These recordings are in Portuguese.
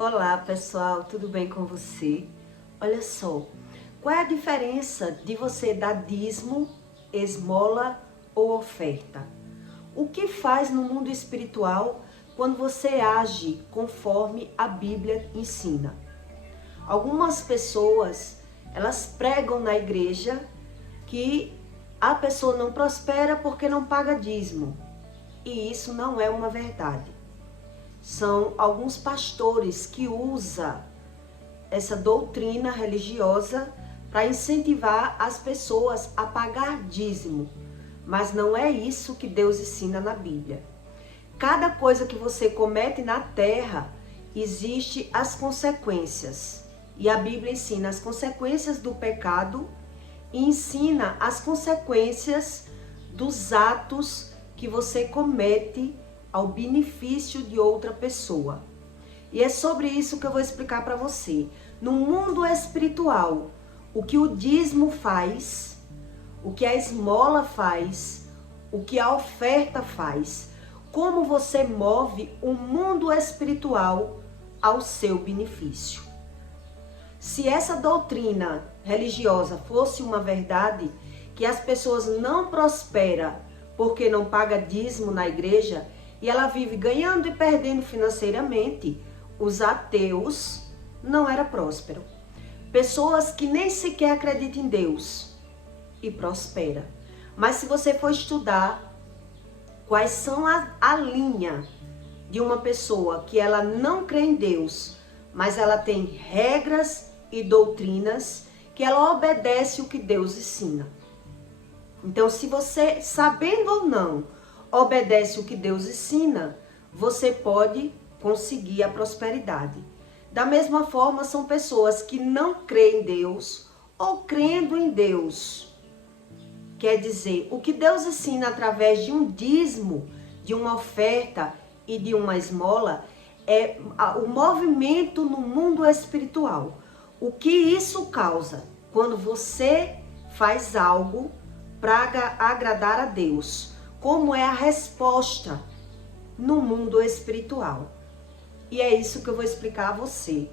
Olá pessoal, tudo bem com você? Olha só, qual é a diferença de você dar dízimo, esmola ou oferta? O que faz no mundo espiritual quando você age conforme a Bíblia ensina? Algumas pessoas, elas pregam na igreja que a pessoa não prospera porque não paga dízimo. E isso não é uma verdade. São alguns pastores que usam essa doutrina religiosa para incentivar as pessoas a pagar dízimo. Mas não é isso que Deus ensina na Bíblia. Cada coisa que você comete na terra, existe as consequências. E a Bíblia ensina as consequências do pecado e ensina as consequências dos atos que você comete ao benefício de outra pessoa. E é sobre isso que eu vou explicar para você. No mundo espiritual, o que o dízimo faz, o que a esmola faz, o que a oferta faz, como você move o mundo espiritual ao seu benefício. Se essa doutrina religiosa fosse uma verdade, que as pessoas não prosperam porque não pagam dízimo na igreja, e ela vive ganhando e perdendo financeiramente, os ateus não eram prósperos. Pessoas que nem sequer acreditam em Deus e prosperam. Mas se você for estudar quais são a linha de uma pessoa que ela não crê em Deus, mas ela tem regras e doutrinas que ela obedece o que Deus ensina. Então, se você, sabendo ou não, obedece o que Deus ensina, você pode conseguir a prosperidade. Da mesma forma, são pessoas que não creem em Deus ou crendo em Deus. Quer dizer, o que Deus ensina através de um dízimo, de uma oferta e de uma esmola, é o movimento no mundo espiritual. O que isso causa? Quando você faz algo para agradar a Deus. Como é a resposta no mundo espiritual. E é isso que eu vou explicar a você.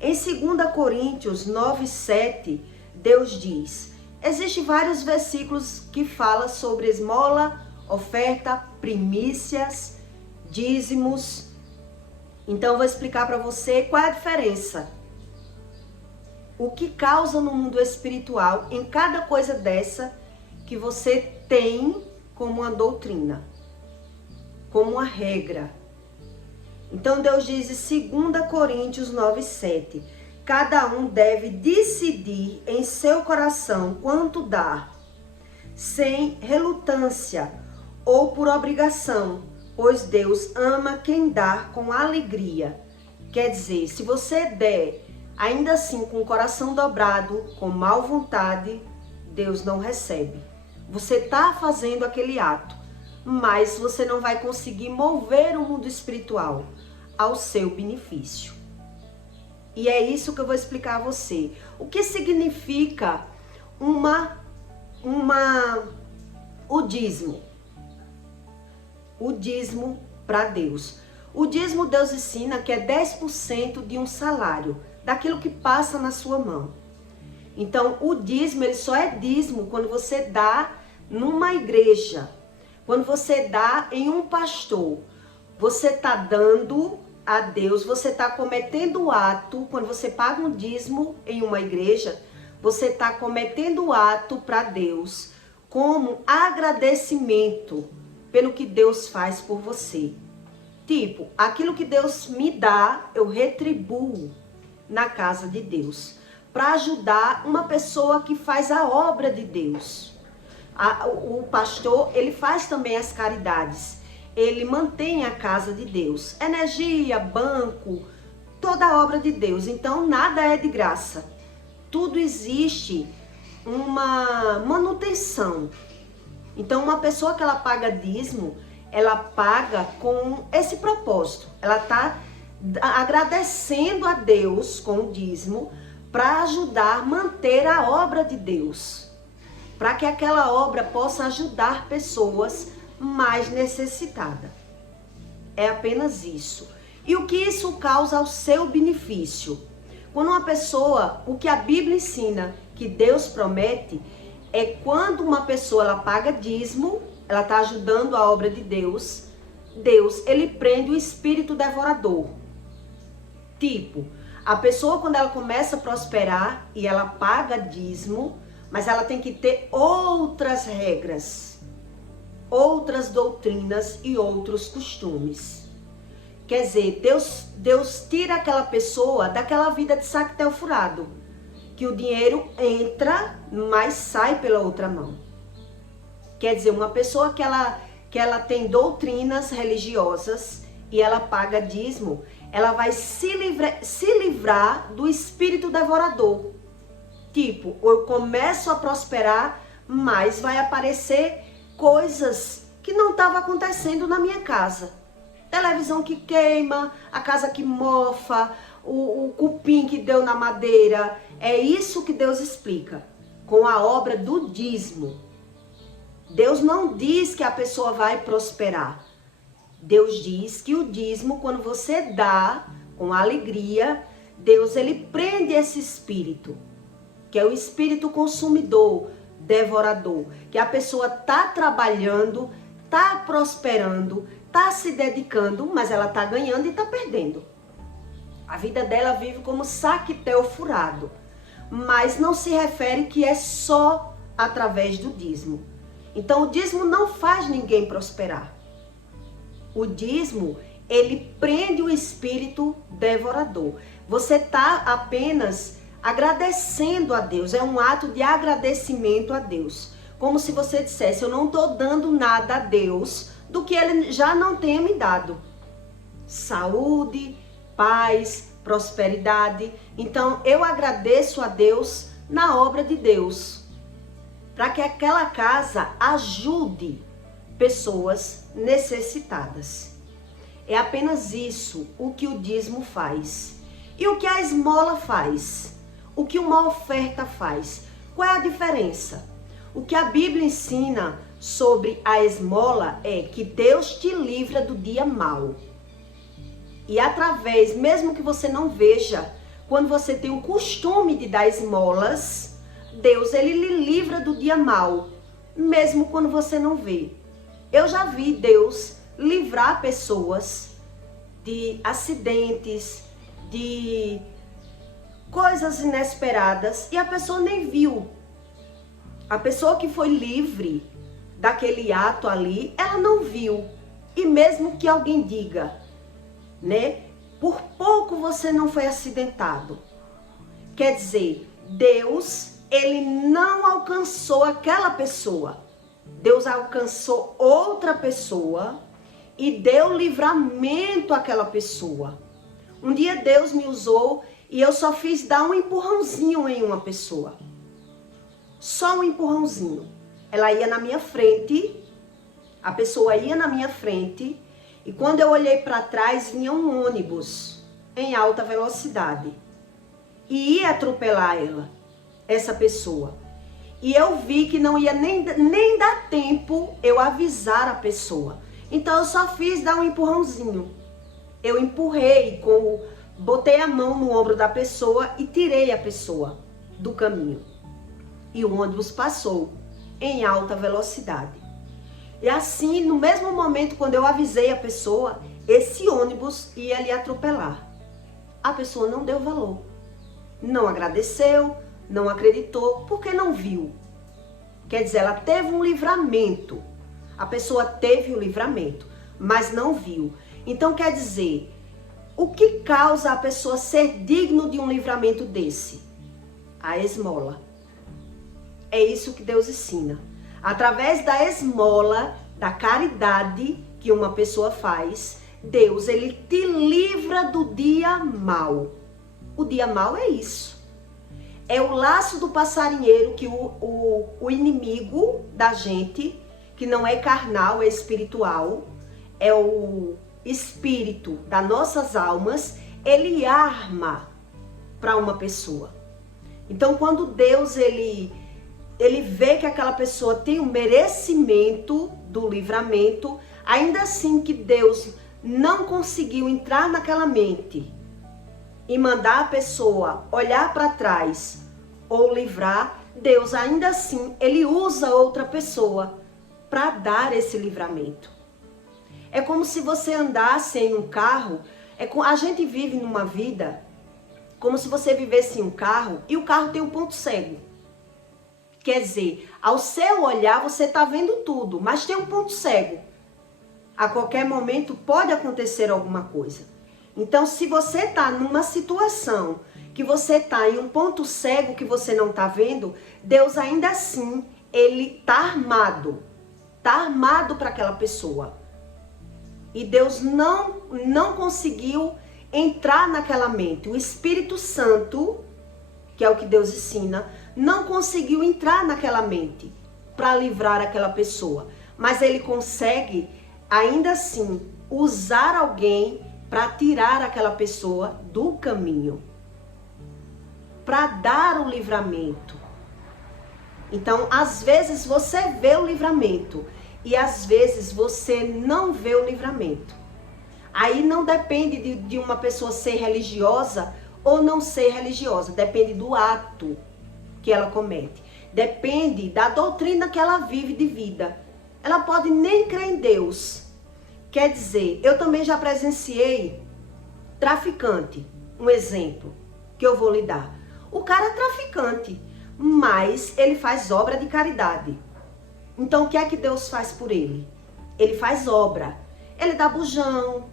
Em 2 Coríntios 9:7, Deus diz, existem vários versículos que falam sobre esmola, oferta, primícias, dízimos. Então eu vou explicar para você qual é a diferença. O que causa no mundo espiritual em cada coisa dessa que você tem como uma doutrina, como uma regra. Então Deus diz em 2 Coríntios 9:7, cada um deve decidir em seu coração quanto dar, sem relutância ou por obrigação, pois Deus ama quem dá com alegria. Quer dizer, se você der ainda assim com o coração dobrado, com má vontade, Deus não recebe. Você está fazendo aquele ato, mas você não vai conseguir mover o mundo espiritual ao seu benefício. E é isso que eu vou explicar a você. O que significa o dízimo? O dízimo para Deus. O dízimo Deus ensina que é 10% de um salário, daquilo que passa na sua mão. Então, o dízimo, ele só é dízimo quando você dá numa igreja, quando você dá em um pastor. Você está dando a Deus, você está cometendo o ato, quando você paga um dízimo em uma igreja, você está cometendo o ato para Deus, como agradecimento pelo que Deus faz por você. Tipo, aquilo que Deus me dá, eu retribuo na casa de Deus, para ajudar uma pessoa que faz a obra de Deus. O pastor, ele faz também as caridades, ele mantém a casa de Deus, energia, banco, toda a obra de Deus. Então nada é de graça, tudo existe uma manutenção. Então uma pessoa que ela paga dízimo, ela paga com esse propósito, ela está agradecendo a Deus com o dízimo, para ajudar a manter a obra de Deus, para que aquela obra possa ajudar pessoas mais necessitadas. É apenas isso. E o que isso causa ao seu benefício? Quando uma pessoa, o que a Bíblia ensina, que Deus promete, é quando uma pessoa ela paga dízimo, ela está ajudando a obra de Deus, Deus, ele prende o espírito devorador. Tipo, a pessoa quando ela começa a prosperar e ela paga dízimo, mas ela tem que ter outras regras, outras doutrinas e outros costumes. Quer dizer, Deus tira aquela pessoa daquela vida de saquetel furado, que o dinheiro entra, mas sai pela outra mão. Quer dizer, uma pessoa que ela tem doutrinas religiosas e ela paga dízimo, ela vai se livrar do espírito devorador. Tipo, eu começo a prosperar, mas vai aparecer coisas que não estavam acontecendo na minha casa. Televisão que queima, a casa que mofa, o cupim que deu na madeira. É isso que Deus explica com a obra do dízimo. Deus não diz que a pessoa vai prosperar. Deus diz que o dízimo, quando você dá com alegria, Deus ele prende esse espírito, que é o espírito consumidor, devorador, que a pessoa tá trabalhando, tá prosperando, tá se dedicando, mas ela tá ganhando e tá perdendo. A vida dela vive como saquetel furado, mas não se refere que é só através do dízimo. Então o dízimo não faz ninguém prosperar. O dízimo, ele prende o espírito devorador. Você tá apenas agradecendo a Deus, é um ato de agradecimento a Deus. Como se você dissesse, eu não tô dando nada a Deus do que ele já não tenha me dado. Saúde, paz, prosperidade. Então eu agradeço a Deus na obra de Deus, para que aquela casa ajude pessoas necessitadas. É apenas isso o que o dízimo faz. E o que a esmola faz? O que uma oferta faz? Qual é a diferença? O que a Bíblia ensina sobre a esmola é que Deus te livra do dia mau. E através, mesmo que você não veja, quando você tem o costume de dar esmolas, Deus ele lhe livra do dia mau, mesmo quando você não vê. Eu já vi Deus livrar pessoas de acidentes, de coisas inesperadas e a pessoa nem viu. A pessoa que foi livre daquele ato ali, ela não viu. E mesmo que alguém diga, né? Por pouco você não foi acidentado. Quer dizer, Deus, ele não alcançou aquela pessoa. Deus alcançou outra pessoa e deu livramento àquela pessoa. Um dia Deus me usou e eu só fiz dar um empurrãozinho em uma pessoa. Só um empurrãozinho. Ela ia na minha frente, a pessoa ia na minha frente e quando eu olhei para trás vinha um ônibus em alta velocidade e ia atropelar essa pessoa. E eu vi que não ia nem dar tempo eu avisar a pessoa. Então eu só fiz dar um empurrãozinho. Eu empurrei, botei a mão no ombro da pessoa e tirei a pessoa do caminho. E o ônibus passou em alta velocidade. E assim, no mesmo momento, quando eu avisei a pessoa, esse ônibus ia lhe atropelar. A pessoa não deu valor. Não agradeceu, não acreditou, porque não viu. Quer dizer, ela teve um livramento. A pessoa teve o livramento, mas não viu. Então, quer dizer, o que causa a pessoa ser digno de um livramento desse? A esmola. É isso que Deus ensina. Através da esmola, da caridade que uma pessoa faz, Deus, ele te livra do dia mau. O dia mau é isso. É o laço do passarinheiro que o inimigo da gente, que não é carnal, é espiritual, é o espírito das nossas almas, ele arma para uma pessoa. Então, quando Deus, ele vê que aquela pessoa tem o merecimento do livramento, ainda assim que Deus não conseguiu entrar naquela mente e mandar a pessoa olhar para trás ou livrar, Deus ainda assim, ele usa outra pessoa para dar esse livramento. É como se você andasse em um carro, a gente vive numa vida como se você vivesse em um carro e o carro tem um ponto cego. Quer dizer, ao seu olhar você está vendo tudo, mas tem um ponto cego. A qualquer momento pode acontecer alguma coisa. Então, se você está numa situação que você está em um ponto cego que você não está vendo, Deus ainda assim, ele está armado para aquela pessoa. E Deus não conseguiu entrar naquela mente. O Espírito Santo, que é o que Deus ensina, não conseguiu entrar naquela mente para livrar aquela pessoa. Mas ele consegue, ainda assim, usar alguém para tirar aquela pessoa do caminho, para dar o livramento. Então, às vezes você vê o livramento e às vezes você não vê o livramento. Aí não depende de uma pessoa ser religiosa ou não ser religiosa, depende do ato que ela comete, depende da doutrina que ela vive de vida. Ela pode nem crer em Deus. Quer dizer, eu também já presenciei traficante, um exemplo que eu vou lhe dar. O cara é traficante, mas ele faz obra de caridade. Então o que é que Deus faz por ele? Ele faz obra. Ele dá bujão,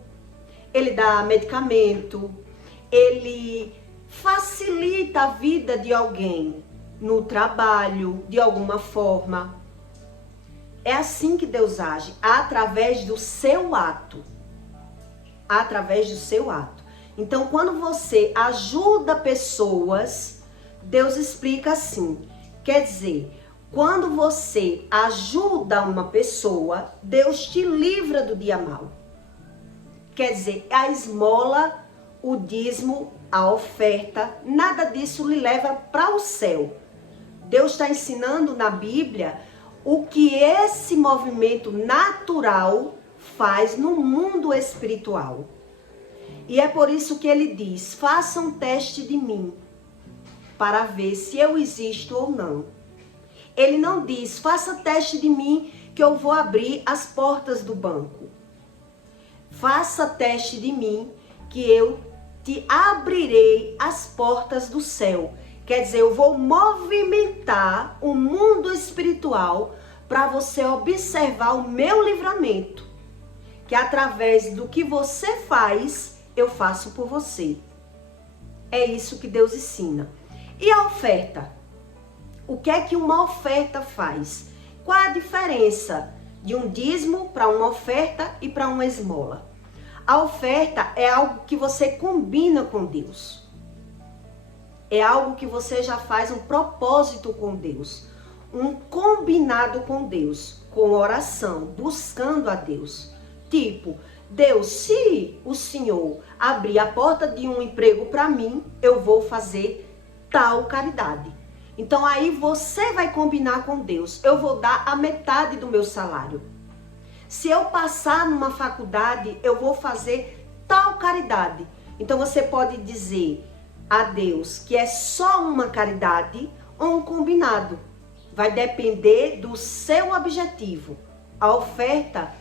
ele dá medicamento, ele facilita a vida de alguém no trabalho, de alguma forma. É assim que Deus age, através do seu ato. Através do seu ato. Então, quando você ajuda pessoas, Deus explica assim. Quer dizer, quando você ajuda uma pessoa, Deus te livra do dia mau. Quer dizer, a esmola, o dízimo, a oferta, nada disso lhe leva para o céu. Deus está ensinando na Bíblia o que esse movimento natural faz no mundo espiritual. E é por isso que ele diz, faça um teste de mim, para ver se eu existo ou não. Ele não diz, faça teste de mim que eu vou abrir as portas do banco. Faça teste de mim que eu te abrirei as portas do céu. Quer dizer, eu vou movimentar o mundo espiritual para você observar o meu livramento. Que através do que você faz, eu faço por você. É isso que Deus ensina. E a oferta? O que é que uma oferta faz? Qual a diferença de um dízimo para uma oferta e para uma esmola? A oferta é algo que você combina com Deus. É algo que você já faz um propósito com Deus. Um combinado com Deus, com oração, buscando a Deus. Tipo, Deus, se o Senhor abrir a porta de um emprego para mim, eu vou fazer tal caridade. Então aí você vai combinar com Deus. Eu vou dar a metade do meu salário. Se eu passar numa faculdade, eu vou fazer tal caridade. Então você pode dizer a Deus que é só uma caridade ou um combinado. Vai depender do seu objetivo. A oferta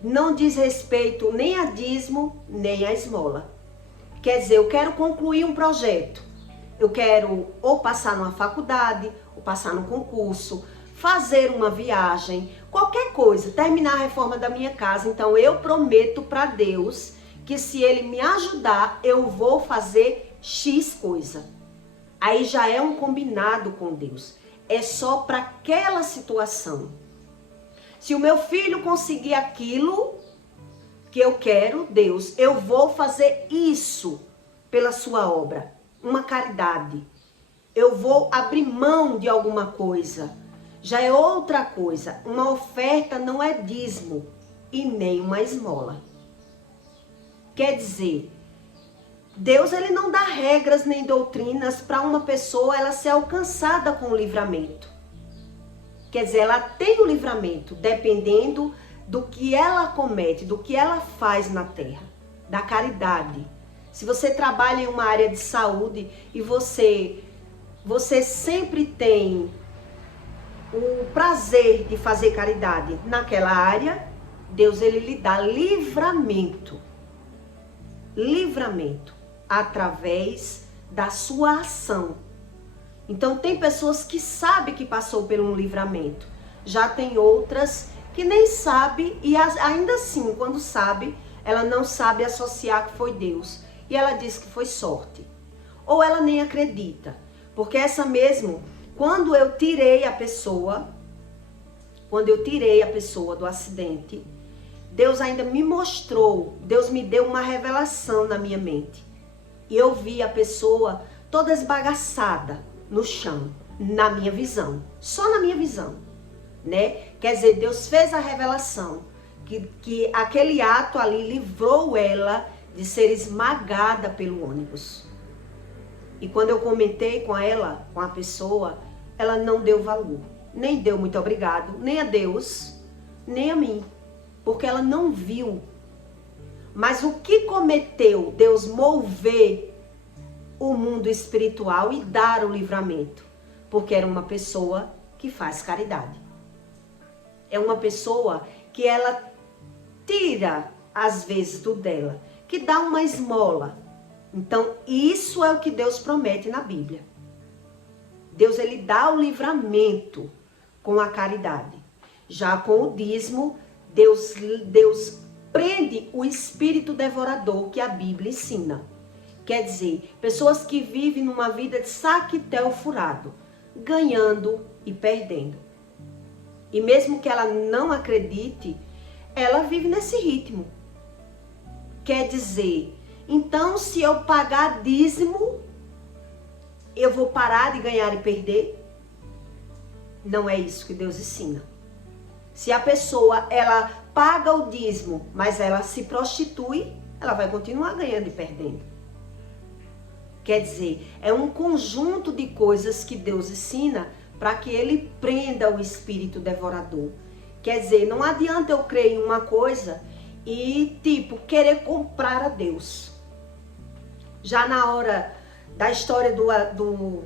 não diz respeito nem a dízimo, nem a esmola. Quer dizer, eu quero concluir um projeto. Eu quero ou passar numa faculdade, ou passar num concurso, fazer uma viagem, qualquer coisa, terminar a reforma da minha casa. Então eu prometo para Deus que se Ele me ajudar, eu vou fazer X coisa. Aí já é um combinado com Deus. É só para aquela situação. Se o meu filho conseguir aquilo que eu quero, Deus, eu vou fazer isso pela sua obra. Uma caridade. Eu vou abrir mão de alguma coisa. Já é outra coisa. Uma oferta não é dízimo e nem uma esmola. Quer dizer, Deus ele não dá regras nem doutrinas para uma pessoa ela ser alcançada com o livramento. Quer dizer, ela tem o livramento dependendo do que ela comete, do que ela faz na terra, da caridade. Se você trabalha em uma área de saúde e você sempre tem o prazer de fazer caridade naquela área, Deus ele lhe dá livramento. Livramento através da sua ação. Então tem pessoas que sabem que passou por um livramento. Já tem outras que nem sabe e ainda assim, quando sabe, ela não sabe associar que foi Deus. E ela diz que foi sorte. Ou ela nem acredita. Porque essa mesmo, quando eu tirei a pessoa do acidente, Deus ainda me mostrou, Deus me deu uma revelação na minha mente. E eu vi a pessoa toda esbagaçada no chão, na minha visão, só na minha visão, né? Quer dizer, Deus fez a revelação, que aquele ato ali livrou ela de ser esmagada pelo ônibus. E quando eu comentei com ela, com a pessoa, ela não deu valor, nem deu muito obrigado, nem a Deus, nem a mim. Porque ela não viu. Mas o que cometeu Deus mover o mundo espiritual e dar o livramento? Porque era uma pessoa que faz caridade. É uma pessoa que ela tira, às vezes, do dela, que dá uma esmola. Então, isso é o que Deus promete na Bíblia. Deus, ele dá o livramento com a caridade. Já com o dízimo, Deus prende o espírito devorador que a Bíblia ensina. Quer dizer, pessoas que vivem numa vida de saquetel furado, ganhando e perdendo. E mesmo que ela não acredite, ela vive nesse ritmo. Quer dizer, então se eu pagar dízimo, eu vou parar de ganhar e perder? Não é isso que Deus ensina. Se a pessoa, ela paga o dízimo, mas ela se prostitui, ela vai continuar ganhando e perdendo. Quer dizer, é um conjunto de coisas que Deus ensina para que ele prenda o espírito devorador. Quer dizer, não adianta eu crer em uma coisa e, querer comprar a Deus. Já na hora da história do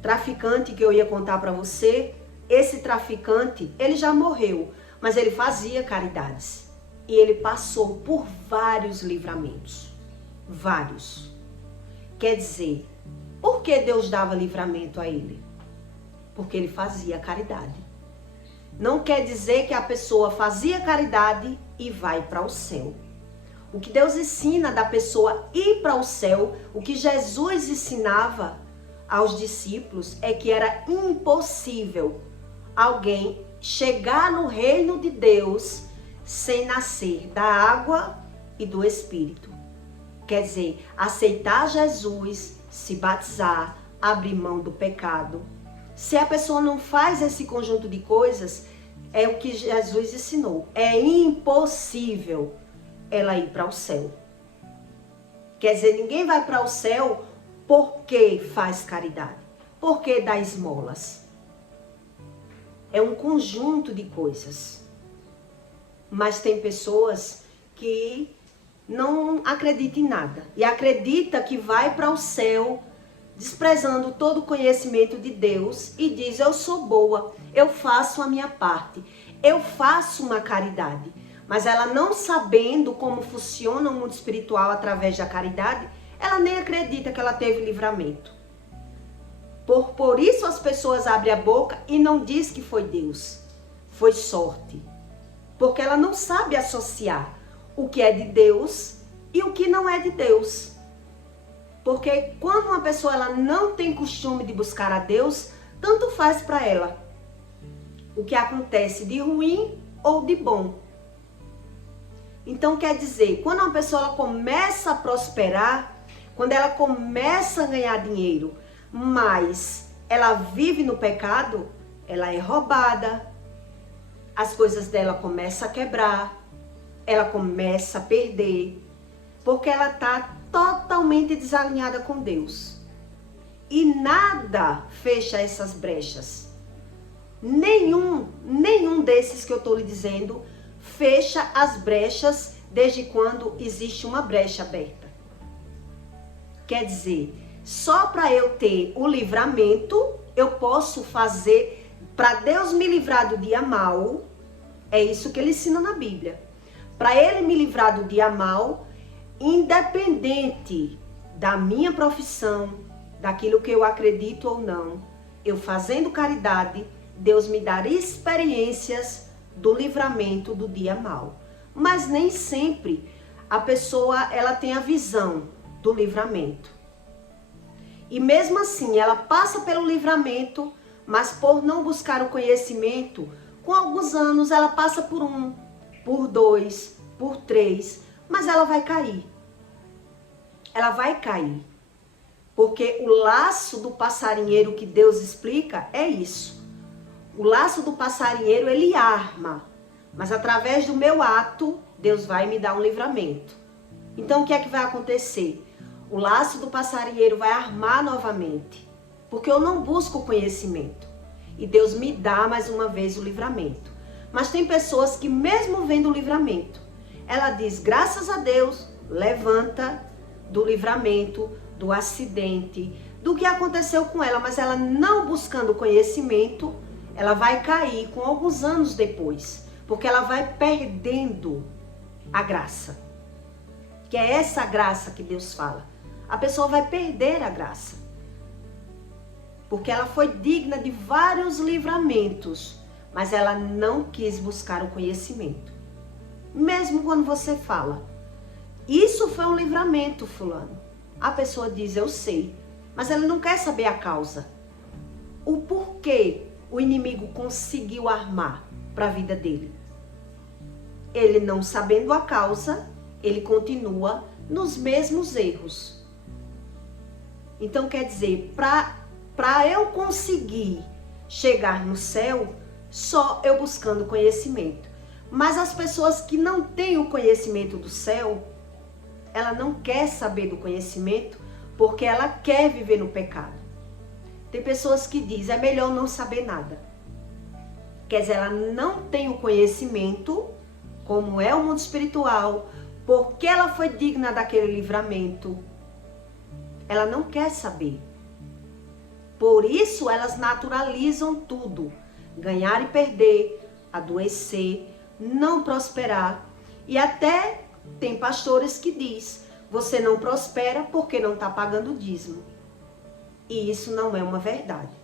traficante que eu ia contar para você, esse traficante, ele já morreu, mas ele fazia caridades. E ele passou por vários livramentos. Vários. Quer dizer, por que Deus dava livramento a ele? Porque ele fazia caridade. Não quer dizer que a pessoa fazia caridade e vai para o céu. O que Deus ensina da pessoa ir para o céu, o que Jesus ensinava aos discípulos, é que era impossível alguém chegar no reino de Deus sem nascer da água e do Espírito. Quer dizer, aceitar Jesus, se batizar, abrir mão do pecado. Se a pessoa não faz esse conjunto de coisas, é o que Jesus ensinou. É impossível ela ir para o céu. Quer dizer, ninguém vai para o céu porque faz caridade, porque dá esmolas. É um conjunto de coisas. Mas tem pessoas que não acreditam em nada. E acredita que vai para o céu desprezando todo o conhecimento de Deus e diz, eu sou boa, eu faço a minha parte, eu faço uma caridade. Mas ela não sabendo como funciona o mundo espiritual através da caridade, ela nem acredita que ela teve livramento. Por isso as pessoas abrem a boca e não diz que foi Deus, foi sorte. Porque ela não sabe associar o que é de Deus e o que não é de Deus. Porque quando uma pessoa ela não tem costume de buscar a Deus, tanto faz para ela o que acontece de ruim ou de bom. Então quer dizer, quando uma pessoa ela começa a prosperar, quando ela começa a ganhar dinheiro, mas ela vive no pecado, ela é roubada, as coisas dela começam a quebrar, ela começa a perder, porque ela está totalmente desalinhada com Deus. E nada fecha essas brechas. Nenhum desses que eu estou lhe dizendo fecha as brechas desde quando existe uma brecha aberta. Quer dizer, só para eu ter o livramento, eu posso fazer, para Deus me livrar do dia mal, é isso que ele ensina na Bíblia. Para ele me livrar do dia mal, independente da minha profissão, daquilo que eu acredito ou não, eu fazendo caridade, Deus me dará experiências do livramento do dia mal. Mas nem sempre a pessoa ela tem a visão do livramento. E mesmo assim, ela passa pelo livramento, mas por não buscar o conhecimento, com alguns anos ela passa por 1, por 2, por 3, mas ela vai cair. Ela vai cair. Porque o laço do passarinheiro que Deus explica é isso. O laço do passarinheiro, ele arma. Mas através do meu ato, Deus vai me dar um livramento. Então o que é que vai acontecer? O laço do passarinheiro vai armar novamente. Porque eu não busco o conhecimento. E Deus me dá mais uma vez o livramento. Mas tem pessoas que mesmo vendo o livramento, ela diz, graças a Deus, levanta do livramento, do acidente, do que aconteceu com ela, mas ela não buscando conhecimento, ela vai cair com alguns anos depois, porque ela vai perdendo a graça, que é essa graça que Deus fala. A pessoa vai perder a graça, porque ela foi digna de vários livramentos, mas ela não quis buscar o conhecimento. Mesmo quando você fala, isso foi um livramento, fulano. A pessoa diz, eu sei, mas ela não quer saber a causa. O porquê o inimigo conseguiu armar para a vida dele. Ele não sabendo a causa, ele continua nos mesmos erros. Então quer dizer, para eu conseguir chegar no céu, só eu buscando conhecimento. Mas as pessoas que não têm o conhecimento do céu, ela não quer saber do conhecimento porque ela quer viver no pecado. Tem pessoas que dizem, é melhor não saber nada. Quer dizer, ela não tem o conhecimento, como é o mundo espiritual, porque ela foi digna daquele livramento. Ela não quer saber. Por isso, elas naturalizam tudo. Ganhar e perder, adoecer, não prosperar. E até tem pastores que diz, você não prospera porque não está pagando dízimo. E isso não é uma verdade.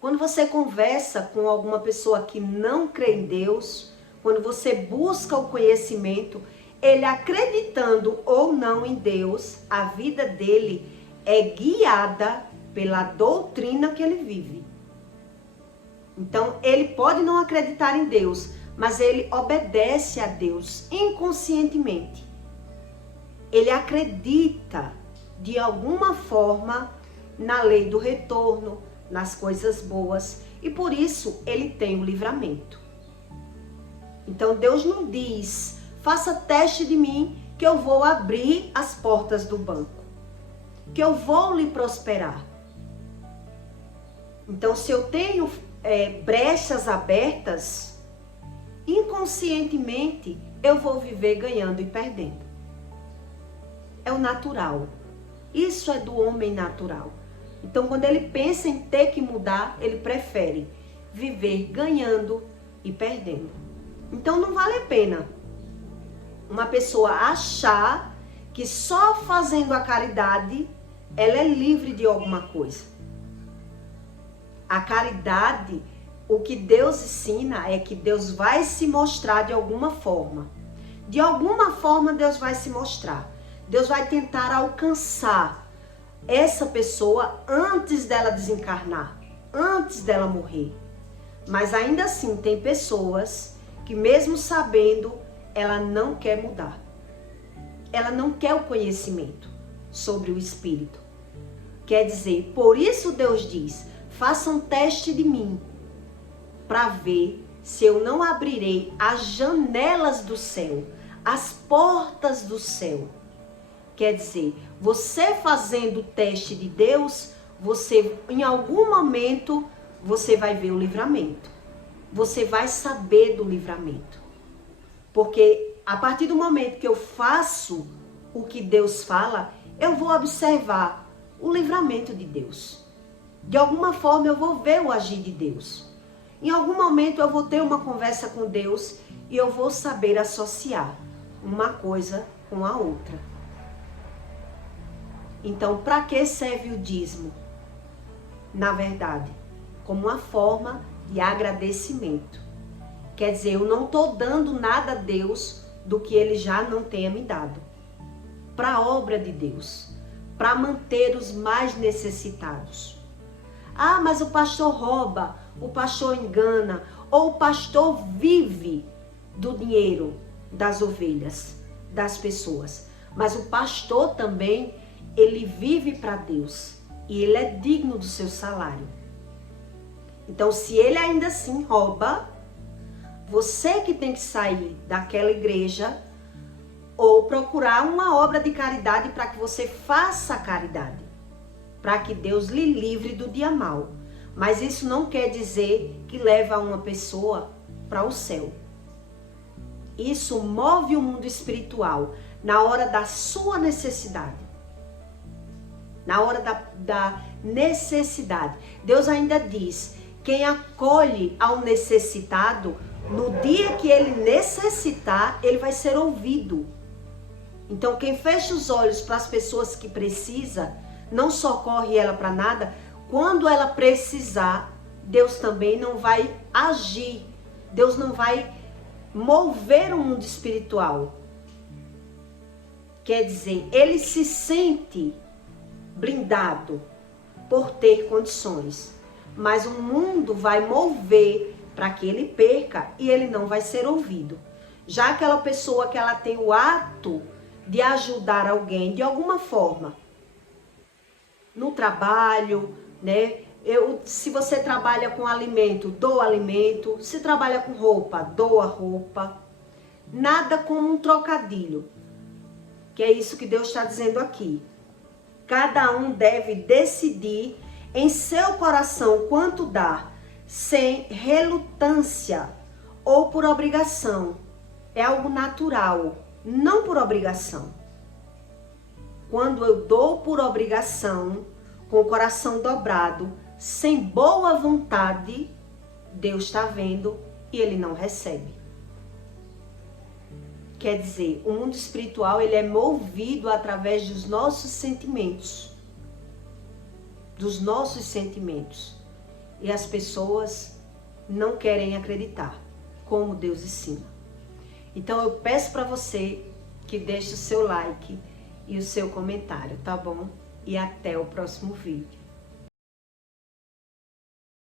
Quando você conversa com alguma pessoa que não crê em Deus, quando você busca o conhecimento, ele acreditando ou não em Deus, a vida dele é guiada pela doutrina que ele vive. Então, ele pode não acreditar em Deus, mas ele obedece a Deus inconscientemente. Ele acredita de alguma forma na lei do retorno, nas coisas boas, e por isso ele tem o livramento. Então Deus não diz, faça teste de mim que eu vou abrir as portas do banco, que eu vou lhe prosperar. Então se eu tenho brechas abertas, inconscientemente eu vou viver ganhando e perdendo. É o natural. Isso é do homem natural. Então, quando ele pensa em ter que mudar, ele prefere viver ganhando e perdendo. Então, não vale a pena uma pessoa achar que só fazendo a caridade ela é livre de alguma coisa. A caridade, o que Deus ensina é que Deus vai se mostrar de alguma forma. De alguma forma Deus vai se mostrar. Deus vai tentar alcançar essa pessoa antes dela desencarnar, antes dela morrer. Mas ainda assim tem pessoas que mesmo sabendo, ela não quer mudar. Ela não quer o conhecimento sobre o Espírito. Quer dizer, por isso Deus diz, faça um teste de mim, para ver se eu não abrirei as janelas do céu, as portas do céu. Quer dizer, você fazendo o teste de Deus, você em algum momento, você vai ver o livramento. Você vai saber do livramento. Porque a partir do momento que eu faço o que Deus fala, eu vou observar o livramento de Deus. De alguma forma eu vou ver o agir de Deus. Em algum momento eu vou ter uma conversa com Deus e eu vou saber associar uma coisa com a outra. Então, para que serve o dízimo? Na verdade, como uma forma de agradecimento. Quer dizer, eu não estou dando nada a Deus do que Ele já não tenha me dado. Para a obra de Deus, para manter os mais necessitados. Ah, mas o pastor rouba, o pastor engana, ou o pastor vive do dinheiro das ovelhas, das pessoas. Mas o pastor também, ele vive para Deus e ele é digno do seu salário. Então, se ele ainda assim rouba, você que tem que sair daquela igreja ou procurar uma obra de caridade para que você faça a caridade, para que Deus lhe livre do dia mau. Mas isso não quer dizer que leva uma pessoa para o céu. Isso move o mundo espiritual na hora da sua necessidade. Na hora da necessidade. Deus ainda diz, quem acolhe ao necessitado, no dia que ele necessitar, ele vai ser ouvido. Então, quem fecha os olhos para as pessoas que precisam, não socorre ela para nada, quando ela precisar, Deus também não vai agir. Deus não vai mover o mundo espiritual. Quer dizer, ele se sente blindado por ter condições. Mas o mundo vai mover para que ele perca e ele não vai ser ouvido. Já aquela pessoa que ela tem o ato de ajudar alguém de alguma forma, no trabalho, né? Se você trabalha com alimento, doa alimento. Se trabalha com roupa, doa roupa. Nada como um trocadilho. Que é isso que Deus está dizendo aqui. Cada um deve decidir em seu coração quanto dar, sem relutância ou por obrigação. É algo natural, não por obrigação. Quando eu dou por obrigação, com o coração dobrado, sem boa vontade, Deus está vendo e Ele não recebe. Quer dizer, o mundo espiritual ele é movido através dos nossos sentimentos. Dos nossos sentimentos. E as pessoas não querem acreditar, como Deus ensina. Então eu peço para você que deixe o seu like e o seu comentário, tá bom? E até o próximo vídeo.